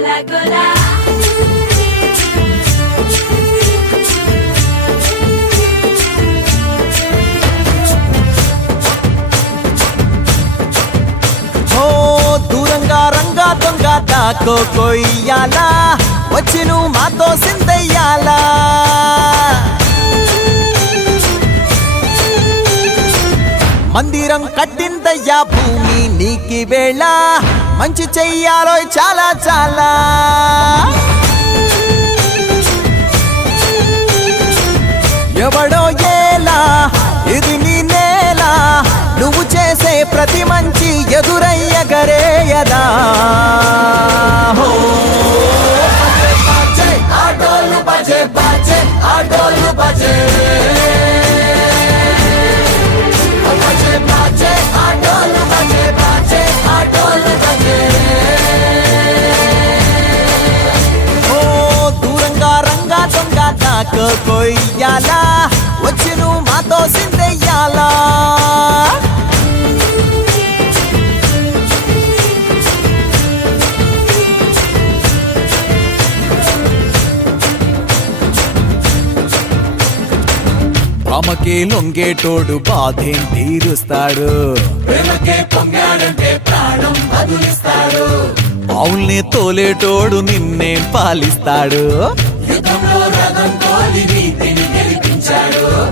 గోలా గోలా దూరంగా రంగా దొంగ దాకో కొయ్యాలా వచ్చి నువ్వు మాతో సిందయ్యాలా మందిరం కట్టిందయ్యా భూమి నీకి వేళ మంచి చెయ్యాలో చాలా చాలా ఎవడో ఏలా ఇది నీ నేల నువ్వు చేసే ప్రతి మంచి ఎదురయ్యగరేయదా ఆటోలు బజే బాజే ఆటోలు బజే ఆటోలు బజే బాజే ఆటోలు బజే దూరంగా రంగా దొంగ నాకు కొయ్యాలా వచ్చి నువ్వు మాతో సిందెయ్యాలా రామకే లొంగేటోడు బాధేం తీరుస్తాడు ఆవుల్ని తోలేటోడు నిన్నేం పాలిస్తాడు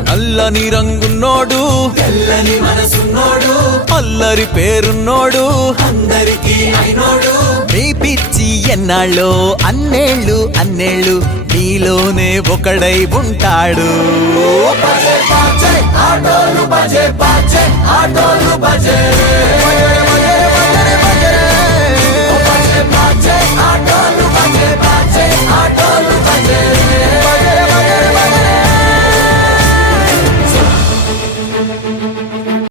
నల్లని రంగున్నోడు తెల్లని మనసున్నోడు అల్లరి పేరున్నోడు అందరికీ అయినోడు నీ పిచ్చి ఎన్నాళ్ళో అన్నేళ్ళు అన్నేళ్ళు నీలోనే ఒకడై ఉంటాడు ఆటోలు బజే బాజే ఆటోలు